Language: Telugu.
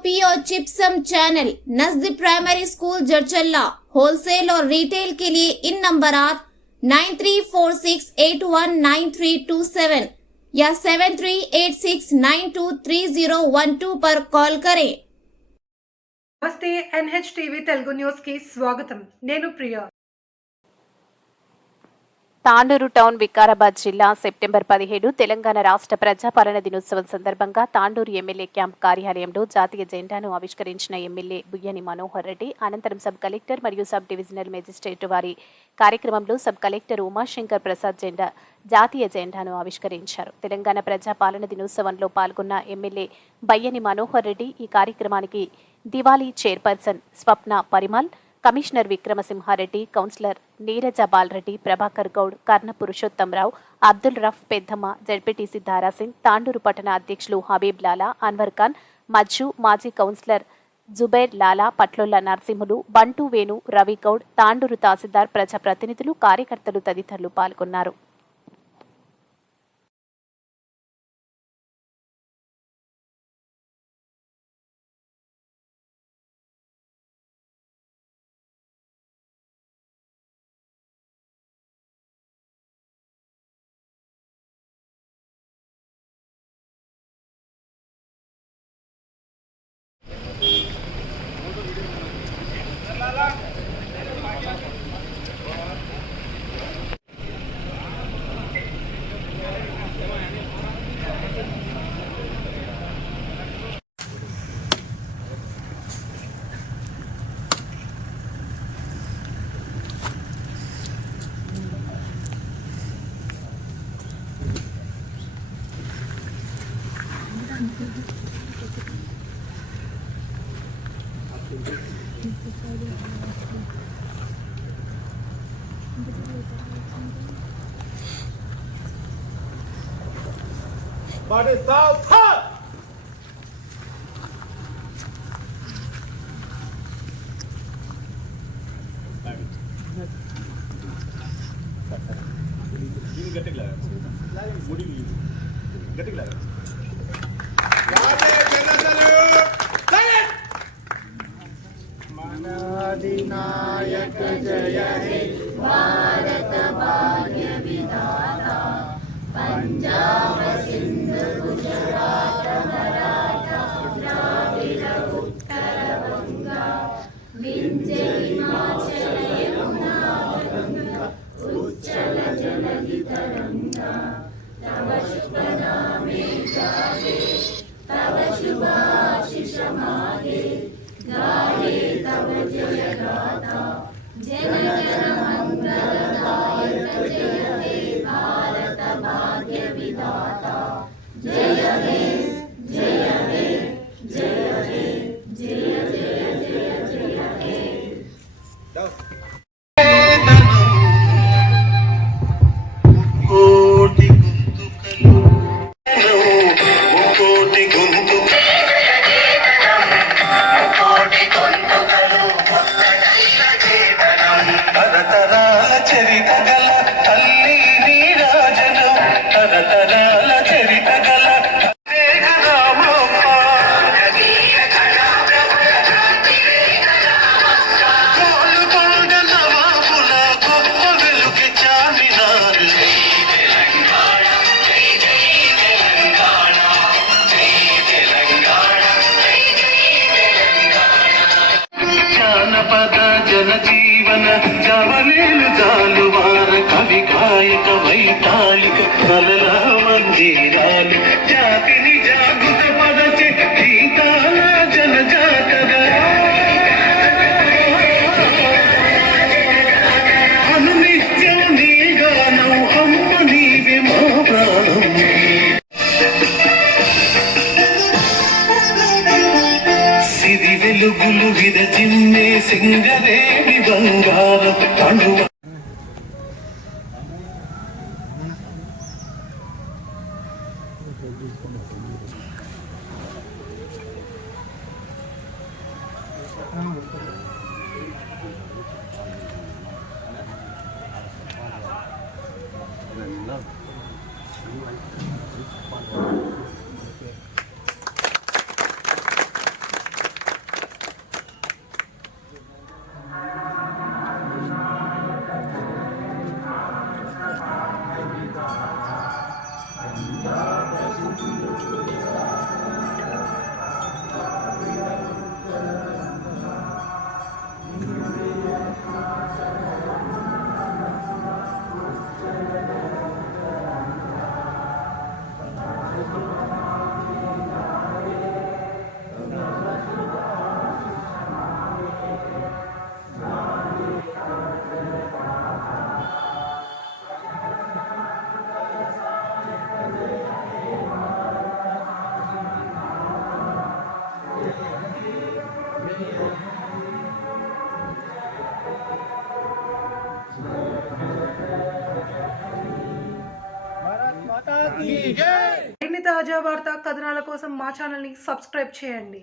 पीओपी और जिप्सम चैनल नजदीक प्राइमरी स्कूल जरचल्ला होलसेल और रिटेल के लिए इन नंबरात 9346819327 या 7386923012 पर कॉल करें। नमस्ते NH टीवी तेलुगु न्यूज़ की स्वागतम। నేను ప్రియా। తాండూరు టౌన్ వికారాబాద్ జిల్లా సెప్టెంబర్ 17 తెలంగాణ రాష్ట్ర ప్రజాపాలన దినోత్సవం సందర్భంగా తాండూరు ఎమ్మెల్యే క్యాంప్ కార్యాలయంలో జాతీయ జెండాను ఆవిష్కరించిన ఎమ్మెల్యే బుయ్యని మనోహర్ రెడ్డి అనంతరం సబ్ కలెక్టర్ మరియు సబ్ డివిజనల్ మేజిస్ట్రేట్ వారి కార్యక్రమంలో సబ్ కలెక్టర్ ఉమాశంకర్ ప్రసాద్ జాతీయ జెండాను ఆవిష్కరించారు। తెలంగాణ ప్రజాపాలన దినోత్సవంలో పాల్గొన్న ఎమ్మెల్యే బయ్యని మనోహర్ రెడ్డి ఈ కార్యక్రమానికి దివాళీ చైర్పర్సన్ స్వప్న పరిమల్, కమిషనర్ విక్రమసింహారెడ్డి, కౌన్సిలర్ నీరజ బాలరెడ్డి, ప్రభాకర్ గౌడ్, కర్ణ పురుషోత్తంరావు, అబ్దుల్ రఫ్ పెద్దమ్మ, జడ్పీటీసీ దారాసింగ్, తాండూరు పట్టణ అధ్యక్షులు హబీబ్ లాలా, అన్వర్ ఖాన్, మజ్జు, మాజీ కౌన్సిలర్ జుబైర్ లాలా, పట్లొల్ల నరసింహులు, బంటు వేణు, రవి గౌడ్, తాండూరు తహసీల్దార్, ప్రజాప్రతినిధులు, కార్యకర్తలు తదితరులు పాల్గొన్నారు। Body south hard. नायक जय हे भारत भाग्य विधाता, पंजाब सिंध गुजरात मराठा द्राविड़ उत्तर बंगा, विंध्य हिमाचल यमुना गंगा, उच्चल जलधि तरंगा, तव शुभ नामे गाहे, तव शुभ आशीष मागे, गाहे तव जय गाथा, जन गण मंगलदायक जय हे भारत भाग्य विधाता, जय हे जय हे जय हे जय जय जय जय हे। जनजीवन जवलील जालुवार कवि गायक वैतालिक कलला मंदिराल जातिनि जागृत पदचे गीताल जनजातग अनुनित्यं नी गानं अम्म नीवे मा प्राणं। సిరి వెలుగులు విరజిమ్మే సింగరేవి బంగారం కణువ Thank you. మరిన్ని తాజా వార్తా కథనాల కోసం మా ఛానల్ ని సబ్స్క్రైబ్ చేయండి.